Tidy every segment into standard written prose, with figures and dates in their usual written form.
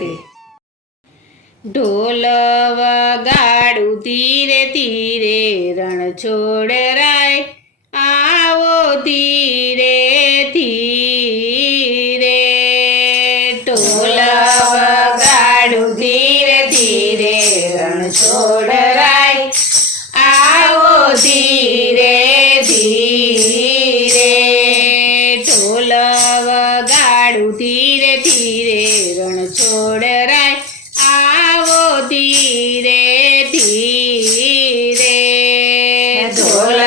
રાધે. ઢોલ વગાડું ધીરે ધીરે રણછોડરાય, આવો ધીરે ધીરે. ઢોલ વગાડું ધીરે ધીરે રણછોડરાય, આવો ધીરે ધીરે. ઢોલ વગાડું ધીરે ધીરે રણછોડરાય, આવો ધીરે ધીરે. ઢોલ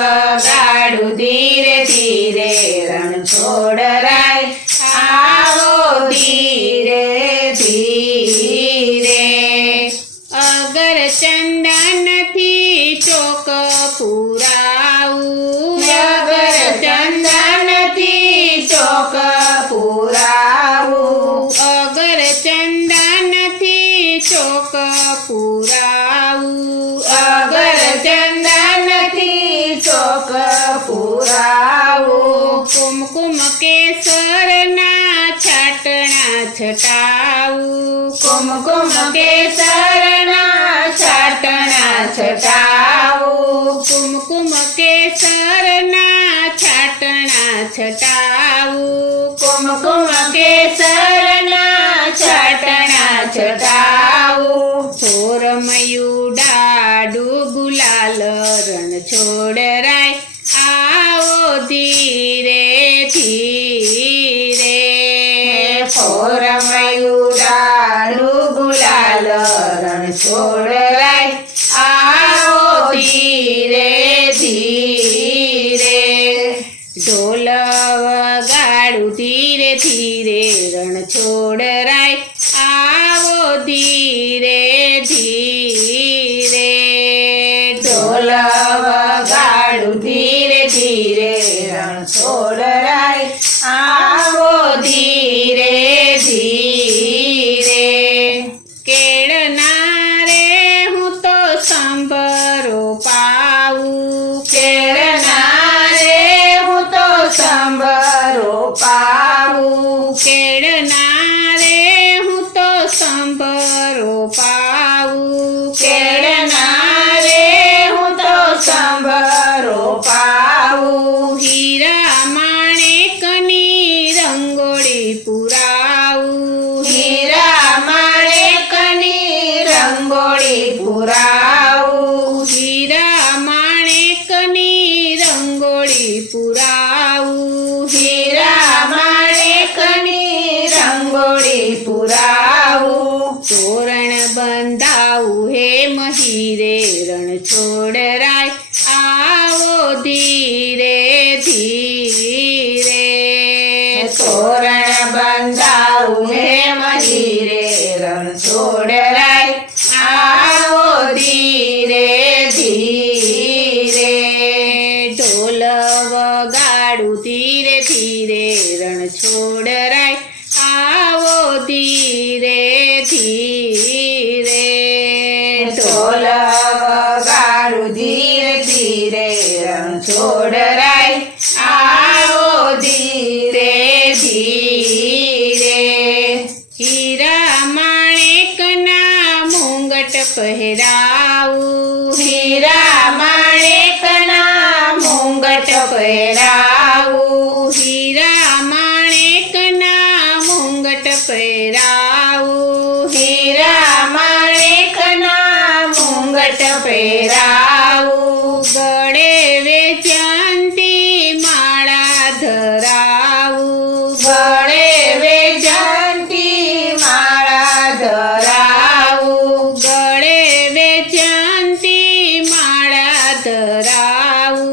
વગાડું ધીરે ધીરે રણછોડરાય, આવો ધીરે ધીરે. અગર ચંદનથી ચોક પુરાવું, અગર ચંદનથી ચોક પુરાવું, અગર ચંદનથી ચોક પુરાવું, અગર ચંદનથી ચોક પુરાવું. કુમકુમ કેસરના છાટણા છટાવું, કુમકુમ કેસરના છાટણા છટાવું, કુમકુમ કેસરના છાટણા છટાવું, કુમકુમ કેસરના છાટણા છટાવું. થોરમયું ડાડું ગુલાલ રણછોડરાય, આવો ધીરે ધીરે. થોરમયું ડાડું ગુલાલ રણછોડરાય, આવો ધીરે ધીરે. ઢોલ વગાડું ધીરે ધીરે રણછોડરાય, આવો ધીરે ધીરે. ઢોલ વગાડું ધીરે ધીરે રણછોડરાય, આવો ધીરે ધીરે. કેળના રે હું તો સંભરો પાવું, કેળના રે હું તો સંભરો પાવું, કેળના રે હું તો સંભરો પાવું, કેળના રે હું તો સંભરો પાવું. હીરા માણેકની રંગોળી પુરાવું, હીરા માણેકની રંગોળી પુરાવું, હીરા માણેકની રંગોળી પુરાવું, હીરા માણેકની રંગોળી પુરાવું. તોરણ બંધાવું હે મહીરે રણછોડરાય, આવો ધીરે ધીરે. તોરણ બંધાવું હે મહીરે રણછોડરાય, આવો ધીરે ધીરે. ઢોલ વગાડું ધીરે ધીરે રણછોડરાય, આવો ધીરે ધીરે. ઢોલ વગાડું ધીરે ધીરે રણછોડરાય, આવો ધીરે ધીરે. હીરા માણેકના મુંગટ પહેરાવું, હીરા માણેકના મુંગટ પહેરાવું, હીરા માણેકના મુંગટ પહેરાવું, હીરા માણેકના મુંગટ પહેરાવું. ગળે વેચાંતી માળા ધરાવું, ગળે વેચાંતી માળા ધરાવું, ગળે વેચાંતી માળા ધરાવું,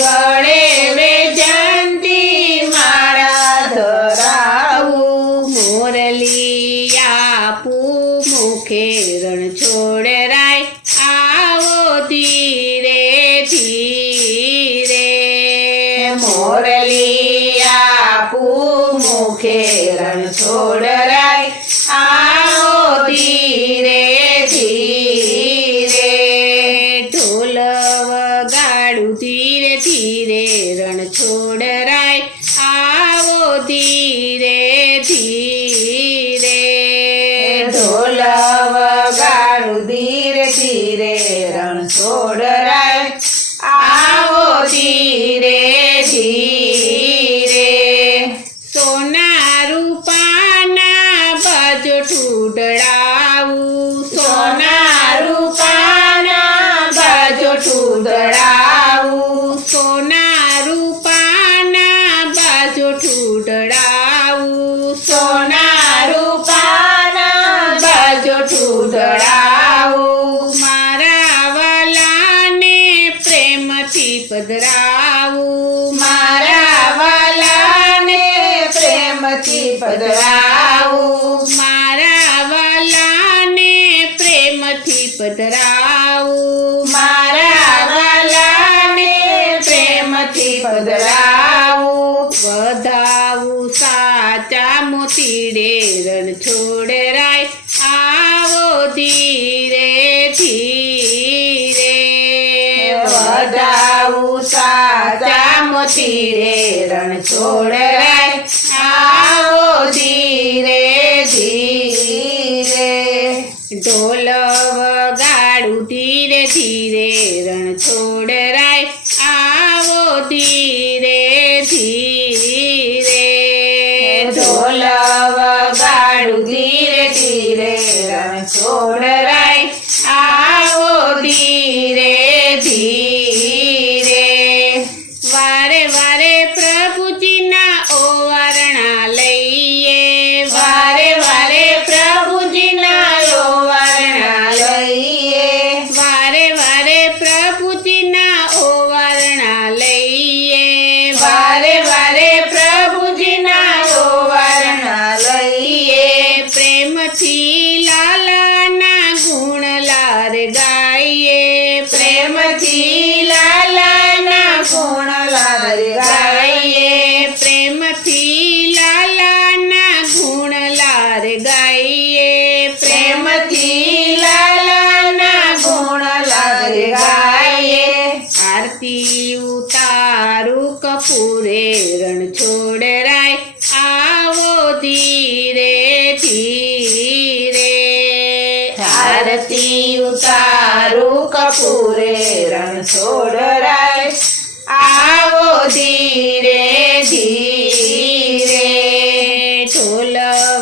ગળે વેચાંતી માળા ધરાવું. મોરલી આપું મુખે રણછોડરાય, આવો ધીરે ધીરે. મોરલી આપું મુખે રણછોડરાય, આવો ધીરે ધીરે. ઢોલ વગાડું ધીરે ધીરે રણછોડરાય, આવો ધીરે ધીરે. ઢોલ વગાડું ધીરે ધીરે રણછોડરાય આવો ધીરે ધીરે સોના રૂપાના બાજો ઠૂડડાવું સોના રૂપાના બાજો ઠૂડડાવું સોના રૂપાના બાજો ઠૂડડાવું સોના રૂપાના બાજો ઠૂડડાવું મારા વાલાને પ્રેમથી પધરાવું મારા વાલાને પ્રેમથી પધરાવું મારા વાલાને પ્રેમથી પધરાવું મારા વાલાને પ્રેમથી પધરાવું વધાવું સાચા મોતીડે રણછોડરાય આવો ધીરે ધીરે વધાવું સાચા મોતીડે રણછોડરાય આવો ધીરે ધીરે ઢોલ વગાડું ધીરે ધીરે રણછોડરાય આવો ધીરે ધીરે ઢોલ વગાડું ધીરે ધીરે રણછોડરાય આવો ધીરે ધીરે વારે વારે પ્રભુજીના ઓવારણા લઈએ વારે વારે પ્રભુજીના ઓવારણા લઈએ વારે વારે પ્રભુજીના ઓવારણા લઈએ વારે વારે પ્રભુજીના ઓવારણા લઈએ પ્રેમથી લાલાના ગુણ લાર ગાઈએ પ્રેમથી લાલાના ગુણ લાર ગાઈએ પ્રેમથી લાલાના ગુણ લાર ગાઈએ પ્રેમથી લાલાના ગુણ લાર ગાઈએ આરતી ઉતારું કપૂરે રણછોડરાય આવો ધીરે ધીરે આરતી ઉતારું કપૂરે રણછોડરાય આવો ધીરે ધીરે ઢોલ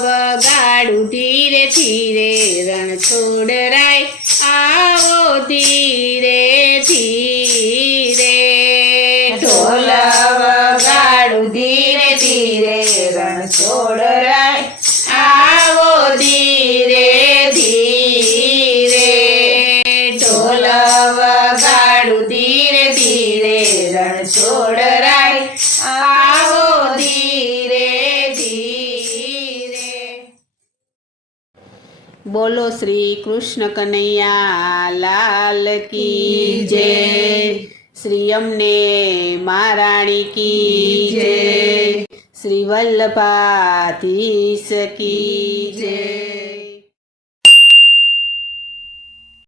વગાડું ધીરે ધીરે રણછોડરાય આવો ધીરે ધીરે ઢોલ વગાડું ધીરે ધીરે રણછોડરાય આવો ધીરે ધીરે ઢોલ વગાડું ધીરે ધીરે રણછોડરાય આવો ધીરે ધીરે બોલો શ્રી કૃષ્ણ કનૈયા લાલ કી જય શ્રી અમને મહારાણી કી જય શ્રી વલ્લભાધીશ કી જય